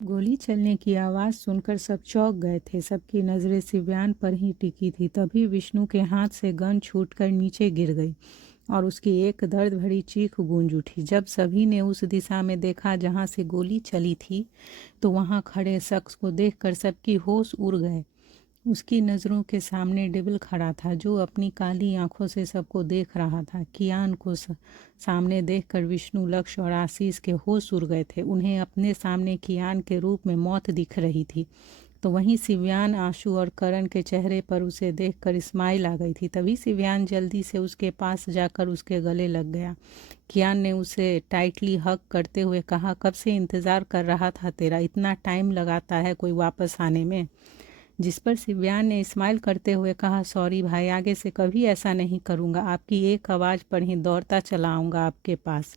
गोली चलने की आवाज़ सुनकर सब चौंक गए थे। सबकी नज़रें सिव्यान पर ही टिकी थी। तभी विष्णु के हाथ से गन छूटकर नीचे गिर गई और उसकी एक दर्द भरी चीख गूंज उठी। जब सभी ने उस दिशा में देखा जहां से गोली चली थी, तो वहां खड़े शख्स को देखकर सबकी होश उड़ गए। उसकी नज़रों के सामने डेविल खड़ा था, जो अपनी काली आंखों से सबको देख रहा था। कियान को सामने देखकर विष्णु, लक्ष्य और आशीष के होश उड़ गए थे। उन्हें अपने सामने कियान के रूप में मौत दिख रही थी। तो वहीं सिव्यान, आशु और करण के चेहरे पर उसे देखकर स्माइल आ गई थी। तभी सिव्यान जल्दी से उसके पास जाकर उसके गले लग गया। कियान ने उसे टाइटली हग करते हुए कहा, कब से इंतज़ार कर रहा था तेरा, इतना टाइम लगाता है कोई वापस आने में। जिस पर सिव्यान ने स्माइल करते हुए कहा, सॉरी भाई, आगे से कभी ऐसा नहीं करूँगा। आपकी एक आवाज़ पर ही दौड़ता चला आऊँगा आपके पास।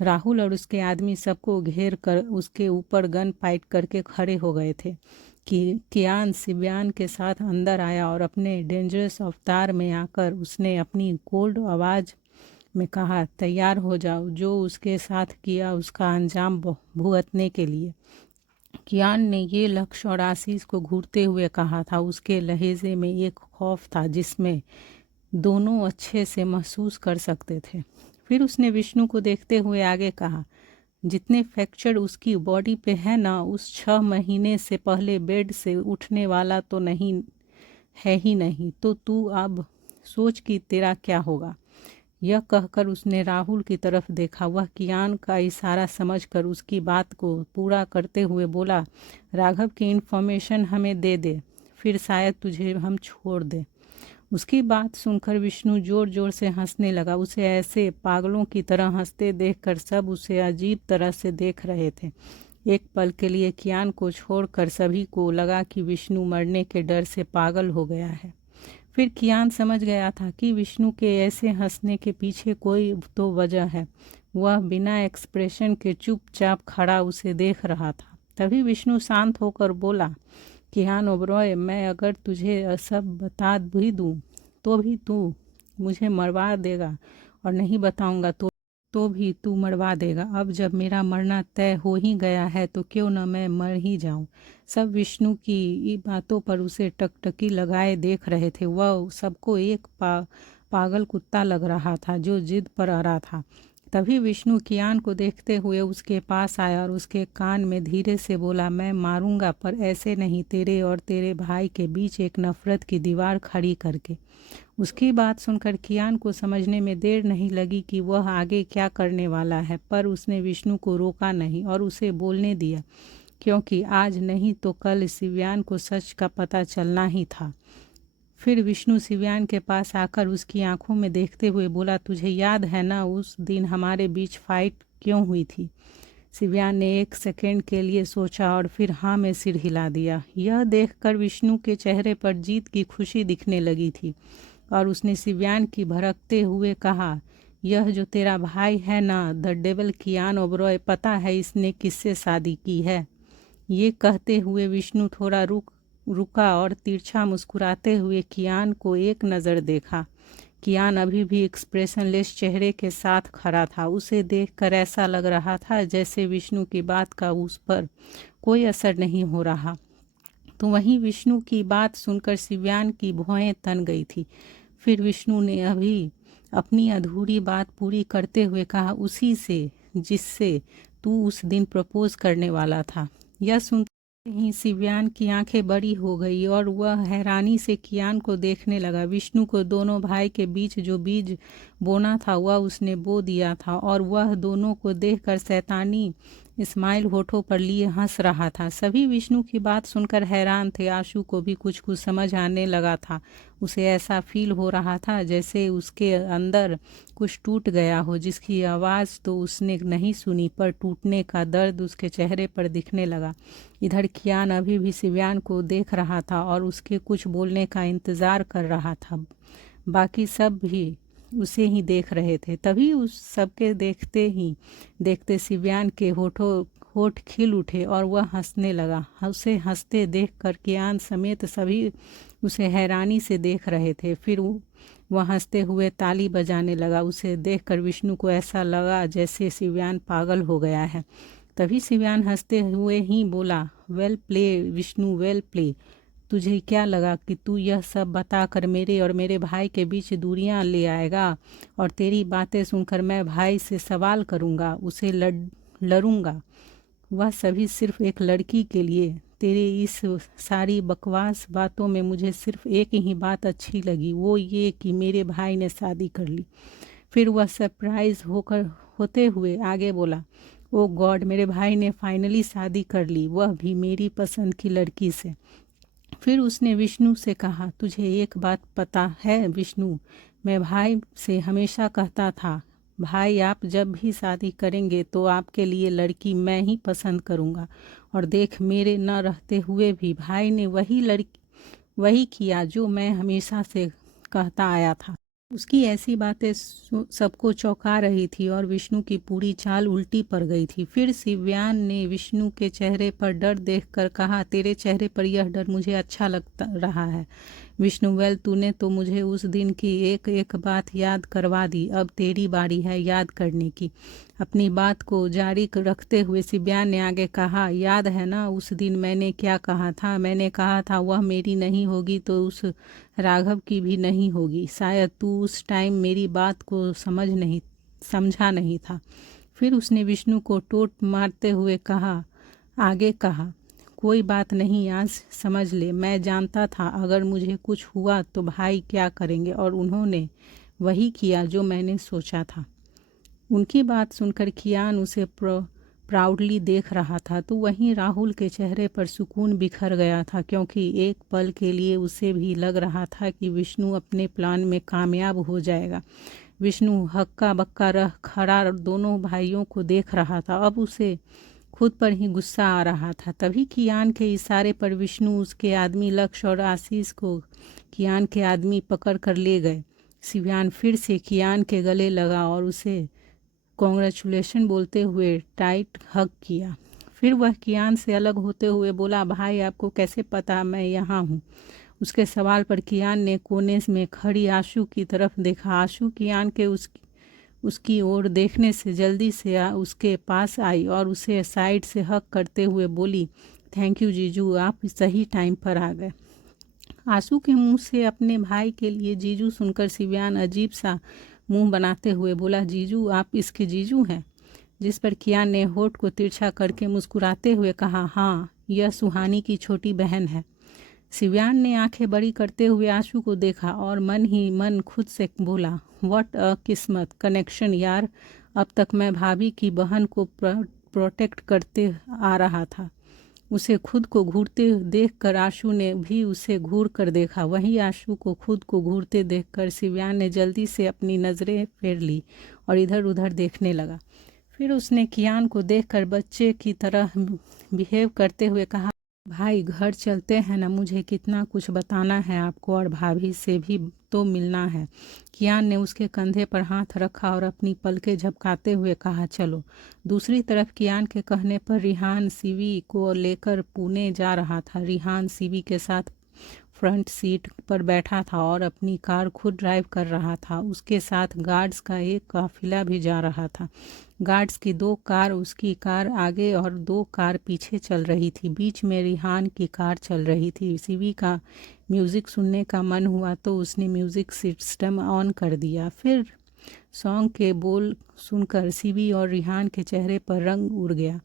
राहुल और उसके आदमी सबको घेर कर उसके ऊपर गन पॉइंट करके खड़े हो गए थे। कि कियान सिव्यान के साथ अंदर आया और अपने डेंजरस अवतार में आकर उसने अपनी कोल्ड आवाज़ में कहा, तैयार हो जाओ, जो उसके साथ किया उसका अंजाम भुगतने के लिए। कियान ने ये लक्ष्य और आशीष को घूरते हुए कहा था। उसके लहजे में एक खौफ था जिसमें दोनों अच्छे से महसूस कर सकते थे। फिर उसने विष्णु को देखते हुए आगे कहा, जितने फ्रैक्चर उसकी बॉडी पे है ना, उस 6 महीने से पहले बेड से उठने वाला तो नहीं है ही नहीं। तो तू अब सोच कि तेरा क्या होगा। यह कहकर उसने राहुल की तरफ देखा। वह कियान का इशारा समझकर उसकी बात को पूरा करते हुए बोला, राघव की इन्फॉर्मेशन हमें दे दे, फिर शायद तुझे हम छोड़ दें। उसकी बात सुनकर विष्णु जोर जोर से हंसने लगा। उसे ऐसे पागलों की तरह हंसते देखकर सब उसे अजीब तरह से देख रहे थे। एक पल के लिए कियान को छोड़कर सभी को लगा कि विष्णु मरने के डर से पागल हो गया है। फिर कियान समझ गया था कि विष्णु के ऐसे हंसने के पीछे कोई तो वजह है। वह बिना एक्सप्रेशन के चुपचाप खड़ा उसे देख रहा था। तभी विष्णु शांत होकर बोला, कियान ओबरॉय, मैं अगर तुझे सब बता भी दूँ तो भी तू मुझे मरवा देगा, और नहीं बताऊंगा तो भी तू मरवा देगा। अब जब मेरा मरना तय हो ही गया है तो क्यों न मैं मर ही जाऊं। सब विष्णु की बातों पर उसे टकटकी लगाए देख रहे थे। वह सबको एक पागल कुत्ता लग रहा था जो जिद पर अड़ा था। तभी विष्णु कियान को देखते हुए उसके पास आया और उसके कान में धीरे से बोला, मैं मारूंगा पर ऐसे नहीं, तेरे और तेरे भाई के बीच एक नफरत की दीवार खड़ी करके। उसकी बात सुनकर कियान को समझने में देर नहीं लगी कि वह आगे क्या करने वाला है, पर उसने विष्णु को रोका नहीं और उसे बोलने दिया, क्योंकि आज नहीं तो कल सिव्यान को सच का पता चलना ही था। फिर विष्णु सिव्यान के पास आकर उसकी आंखों में देखते हुए बोला, तुझे याद है ना उस दिन हमारे बीच फाइट क्यों हुई थी। सिव्यान ने एक सेकंड के लिए सोचा और फिर हाँ में सिर हिला दिया। यह देखकर विष्णु के चेहरे पर जीत की खुशी दिखने लगी थी और उसने सिव्यान की भड़कते हुए कहा, यह जो तेरा भाई है ना, द डेविल कियान ओबरॉय, पता है इसने किससे शादी की है। ये कहते हुए विष्णु थोड़ा रुका और तिरछा मुस्कुराते हुए कियान को एक नज़र देखा। कियान अभी भी एक्सप्रेशनलेस चेहरे के साथ खड़ा था। उसे देखकर ऐसा लग रहा था जैसे विष्णु की बात का उस पर कोई असर नहीं हो रहा। तो वहीं विष्णु की बात सुनकर सिव्यान की भौहें तन गई थी। फिर विष्णु ने अभी अपनी अधूरी बात पूरी करते हुए कहा, उसी से जिससे तू उस दिन प्रपोज करने वाला था। यह सुनते ही सिव्यान की आंखें बड़ी हो गई और वह हैरानी से कियान को देखने लगा। विष्णु को दोनों भाई के बीच जो बीज बोना था वह उसने बो दिया था और वह दोनों को देखकर शैतानी स्माइल होठों पर लिए हंस रहा था। सभी विष्णु की बात सुनकर हैरान थे। आशु को भी कुछ कुछ समझ आने लगा था। उसे ऐसा फील हो रहा था जैसे उसके अंदर कुछ टूट गया हो, जिसकी आवाज़ तो उसने नहीं सुनी पर टूटने का दर्द उसके चेहरे पर दिखने लगा। इधर कियान अभी भी सिव्यान को देख रहा था और उसके कुछ बोलने का इंतज़ार कर रहा था। बाकी सब भी उसे ही देख रहे थे। तभी उस सबके देखते सिव्यान के होठ खिल उठे और वह हंसने लगा। उसे हंसते देखकर कियान समेत सभी उसे हैरानी से देख रहे थे। फिर वह हंसते हुए ताली बजाने लगा। उसे देखकर विष्णु को ऐसा लगा जैसे सिव्यान पागल हो गया है। तभी शिव्यान हंसते हुए ही बोला, well play Vishnu, well play. तुझे क्या लगा कि तू यह सब बताकर मेरे और मेरे भाई के बीच दूरियां ले आएगा और तेरी बातें सुनकर मैं भाई से सवाल करूंगा, उसे लड़ूंगा? वह सभी सिर्फ एक लड़की के लिए। तेरी इस सारी बकवास बातों में मुझे सिर्फ एक ही बात अच्छी लगी, वो ये कि मेरे भाई ने शादी कर ली। फिर वह सरप्राइज होते हुए आगे बोला, ओ गॉड, मेरे भाई ने फाइनली शादी कर ली, वह भी मेरी पसंद की लड़की से। फिर उसने विष्णु से कहा, तुझे एक बात पता है विष्णु, मैं भाई से हमेशा कहता था, भाई आप जब भी शादी करेंगे तो आपके लिए लड़की मैं ही पसंद करूंगा। और देख, मेरे न रहते हुए भी भाई ने वही किया जो मैं हमेशा से कहता आया था। उसकी ऐसी बातें सबको चौंका रही थी और विष्णु की पूरी चाल उल्टी पड़ गई थी। फिर शिव्यान ने विष्णु के चेहरे पर डर देखकर कहा, तेरे चेहरे पर यह डर मुझे अच्छा लगता रहा है विष्णु। वेल, तूने तो मुझे उस दिन की एक एक बात याद करवा दी, अब तेरी बारी है याद करने की। अपनी बात को जारी रखते हुए शिव्यान ने आगे कहा, याद है ना उस दिन मैंने क्या कहा था? मैंने कहा था वह मेरी नहीं होगी तो उस राघव की भी नहीं होगी। शायद तू उस टाइम मेरी बात को समझा नहीं था। फिर उसने विष्णु को टोट मारते हुए आगे कहा, कोई बात नहीं, आज समझ ले, मैं जानता था अगर मुझे कुछ हुआ तो भाई क्या करेंगे, और उन्होंने वही किया जो मैंने सोचा था। उनकी बात सुनकर कियान उसे प्राउडली देख रहा था, तो वहीं राहुल के चेहरे पर सुकून बिखर गया था, क्योंकि एक पल के लिए उसे भी लग रहा था कि विष्णु अपने प्लान में कामयाब हो जाएगा। विष्णु हक्का बक्का रह खड़ा दोनों भाइयों को देख रहा था। अब उसे खुद पर ही गुस्सा आ रहा था। तभी कियान के इशारे पर विष्णु उसके आदमी लक्ष्य और आशीष को कियान के आदमी पकड़ कर ले गए। शिव्यान फिर से कियान के गले लगा और उसे कॉन्ग्रेचुलेशन बोलते हुए टाइट हग किया। फिर वह कियान से अलग होते हुए बोला, भाई आपको कैसे पता मैं यहाँ हूँ? उसके सवाल पर कियान ने कोने में खड़ी आशु की तरफ देखा। आशु कियान के उसकी ओर देखने से जल्दी से उसके पास आई और उसे साइड से हग करते हुए बोली, थैंक यू जीजू, आप सही टाइम पर आ गए। आशु के मुंह से अपने भाई के लिए जीजू सुनकर शिव्यान अजीब सा मुंह बनाते हुए बोला, जीजू, आप इसके जीजू हैं? जिस पर कियान ने होठ को तिरछा करके मुस्कुराते हुए कहा, हाँ, यह सुहानी की छोटी बहन है। शिव्यान ने आंखें बड़ी करते हुए आशु को देखा और मन ही मन खुद से बोला, व्हाट अ किस्मत कनेक्शन यार। अब तक मैं भाभी की बहन को प्रोटेक्ट करते आ रहा था। उसे खुद को घूरते देखकर आशु ने भी उसे घूर कर देखा। वहीं आशु को खुद को घूरते देखकर शिव्यान ने जल्दी से अपनी नज़रें फेर ली और इधर उधर देखने लगा। फिर उसने कियान को देखकर बच्चे की तरह बिहेव करते हुए कहा, भाई घर चलते हैं ना, मुझे कितना कुछ बताना है आपको और भाभी से भी तो मिलना है। कियान ने उसके कंधे पर हाथ रखा और अपनी पलकें झपकाते हुए कहा, चलो। दूसरी तरफ कियान के कहने पर रिहान सीवी को लेकर पुणे जा रहा था। रिहान सीवी के साथ फ्रंट सीट पर बैठा था और अपनी कार खुद ड्राइव कर रहा था। उसके साथ गार्ड्स का एक काफिला भी जा रहा था। गार्ड्स की 2 कार, उसकी कार आगे और 2 कार पीछे चल रही थी। बीच में रिहान की कार चल रही थी। सीवी का म्यूज़िक सुनने का मन हुआ तो उसने म्यूज़िक सिस्टम ऑन कर दिया। फिर सॉन्ग के बोल सुनकर सीवी और रिहान के चेहरे पर रंग उड़ गया।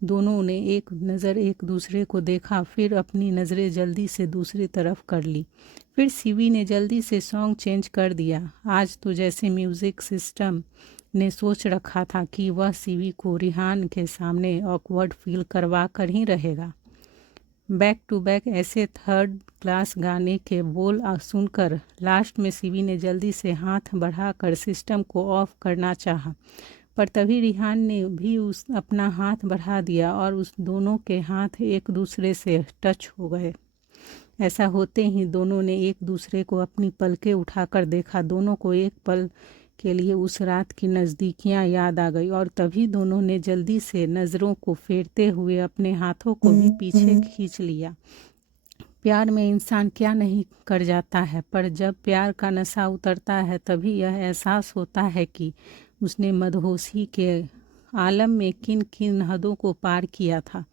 दोनों ने एक नज़र एक दूसरे को देखा, फिर अपनी नज़रें जल्दी से दूसरी तरफ कर ली। फिर सीवी ने जल्दी से सॉन्ग चेंज कर दिया। आज तो जैसे म्यूज़िक सिस्टम ने सोच रखा था कि वह सीवी को रिहान के सामने ऑकवर्ड फील करवा कर ही रहेगा। बैक टू बैक ऐसे थर्ड क्लास गाने के बोल सुनकर लास्ट में सीवी ने जल्दी से हाथ बढ़ाकर सिस्टम को ऑफ करना चाहा, पर तभी रिहान ने भी अपना हाथ बढ़ा दिया और उस दोनों के हाथ एक दूसरे से टच हो गए। ऐसा होते ही दोनों ने एक दूसरे को अपनी पलकें उठाकर देखा। दोनों को एक पल के लिए उस रात की नज़दीकियां याद आ गई और तभी दोनों ने जल्दी से नज़रों को फेरते हुए अपने हाथों को भी पीछे खींच लिया। प्यार में इंसान क्या नहीं कर जाता है, पर जब प्यार का नशा उतरता है तभी यह एहसास होता है कि उसने मदहोशी के आलम में किन किन हदों को पार किया था।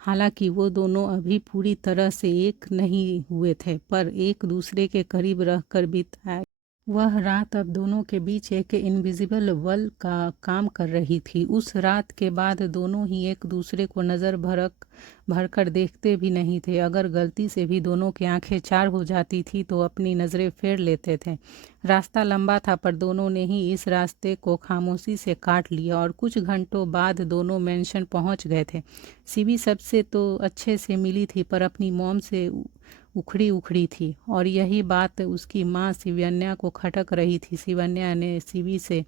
हालांकि वो दोनों अभी पूरी तरह से एक नहीं हुए थे, पर एक दूसरे के करीब रहकर बिताए वह रात अब दोनों के बीच एक इनविजिबल वॉल का काम कर रही थी। उस रात के बाद दोनों ही एक दूसरे को नज़र भरकर देखते भी नहीं थे। अगर गलती से भी दोनों की आंखें चार हो जाती थी तो अपनी नज़रें फेर लेते थे। रास्ता लंबा था, पर दोनों ने ही इस रास्ते को खामोशी से काट लिया और कुछ घंटों बाद दोनों मेंशन पहुंच गए थे। सीबी सबसे तो अच्छे से मिली थी, पर अपनी मॉम से उखड़ी उखड़ी थी, और यही बात उसकी माँ शिवन्या को खटक रही थी। शिवन्या ने सीबी से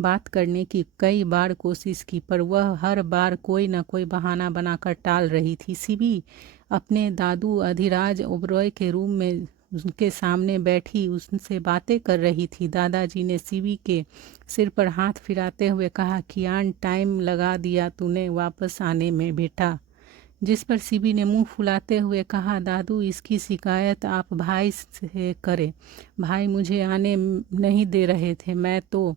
बात करने की कई बार कोशिश की, पर वह हर बार कोई न कोई बहाना बनाकर टाल रही थी। सीबी अपने दादू अधिराज ओबरॉय के रूम में उनके सामने बैठी उनसे बातें कर रही थी। दादाजी ने सीबी के सिर पर हाथ फिराते हुए कहा, कियान, टाइम लगा दिया तूने वापस आने में बेटा। जिस पर सीबी ने मुंह फुलाते हुए कहा, दादू, इसकी शिकायत आप भाई से करें। भाई मुझे आने नहीं दे रहे थे, मैं तो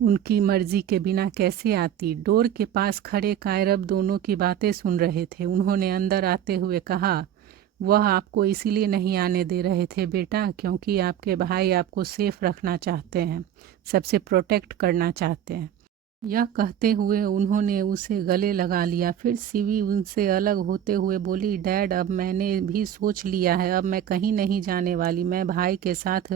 उनकी मर्जी के बिना कैसे आती। डोर के पास खड़े कायरब दोनों की बातें सुन रहे थे। उन्होंने अंदर आते हुए कहा, वह आपको इसीलिए नहीं आने दे रहे थे बेटा, क्योंकि आपके भाई आपको सेफ रखना चाहते हैं, सबसे प्रोटेक्ट करना चाहते हैं। यह कहते हुए उन्होंने उसे गले लगा लिया। फिर सीवी उनसे अलग होते हुए बोली, डैड, अब मैंने भी सोच लिया है, अब मैं कहीं नहीं जाने वाली। मैं भाई के साथ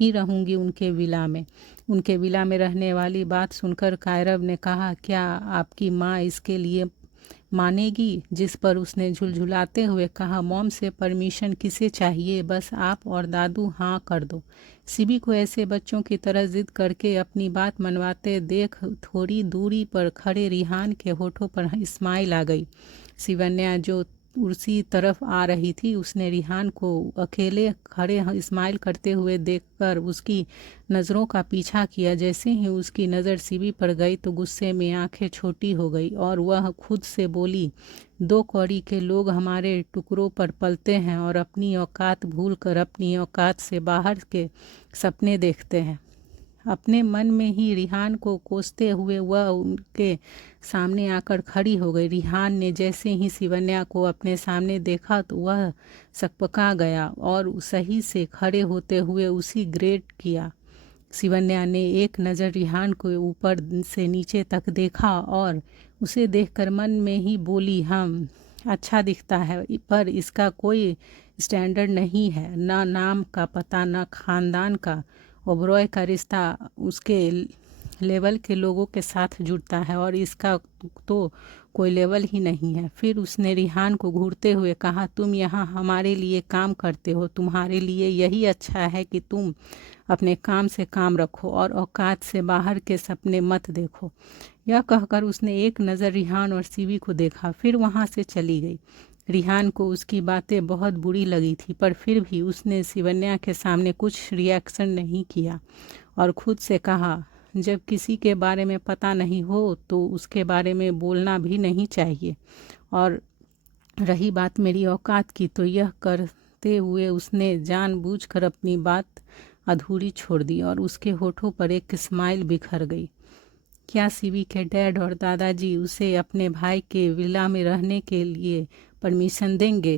ही रहूंगी उनके विला में। उनके विला में रहने वाली बात सुनकर कायरब ने कहा, क्या आपकी माँ इसके लिए मानेगी? जिस पर उसने झुलझुलाते हुए कहा, मॉम से परमिशन किसे चाहिए, बस आप और दादू हाँ कर दो। सीबी को ऐसे बच्चों की तरह जिद करके अपनी बात मनवाते देख थोड़ी दूरी पर खड़े रिहान के होठों पर स्माइल आ गई। शिवन्या जो उसी तरफ आ रही थी, उसने रिहान को अकेले खड़े स्माइल करते हुए देखकर उसकी नज़रों का पीछा किया। जैसे ही उसकी नज़र सीबी पर गई तो गुस्से में आंखें छोटी हो गई और वह खुद से बोली, दो कौड़ी के लोग हमारे टुकड़ों पर पलते हैं और अपनी औकात भूलकर अपनी औकात से बाहर के सपने देखते हैं। अपने मन में ही रिहान को कोसते हुए वह उनके सामने आकर खड़ी हो गई। रिहान ने जैसे ही शिवन्या को अपने सामने देखा तो वह सकपका गया और सही से खड़े होते हुए उसी ग्रेट किया। शिवन्या ने एक नज़र रिहान को ऊपर से नीचे तक देखा और उसे देखकर मन में ही बोली, हम अच्छा दिखता है, पर इसका कोई स्टैंडर्ड नहीं है, ना नाम का पता, ना खानदान का। ओबरॉय का रिश्ता उसके लेवल के लोगों के साथ जुड़ता है और इसका तो कोई लेवल ही नहीं है। फिर उसने रिहान को घूरते हुए कहा, तुम यहाँ हमारे लिए काम करते हो, तुम्हारे लिए यही अच्छा है कि तुम अपने काम से काम रखो और औकात से बाहर के सपने मत देखो। यह कहकर उसने एक नज़र रिहान और सीवी को देखा, फिर वहाँ से चली गई। रिहान को उसकी बातें बहुत बुरी लगी थी, पर फिर भी उसने शिवन्या के सामने कुछ रिएक्शन नहीं किया और खुद से कहा, जब किसी के बारे में पता नहीं हो तो उसके बारे में बोलना भी नहीं चाहिए। और रही बात मेरी औकात की, तो यह करते हुए उसने जानबूझकर अपनी बात अधूरी छोड़ दी और उसके होठों पर एक स्माइल बिखर गई। क्या सीवी के डैड और दादाजी उसे अपने भाई के विला में रहने के लिए परमिशन देंगे?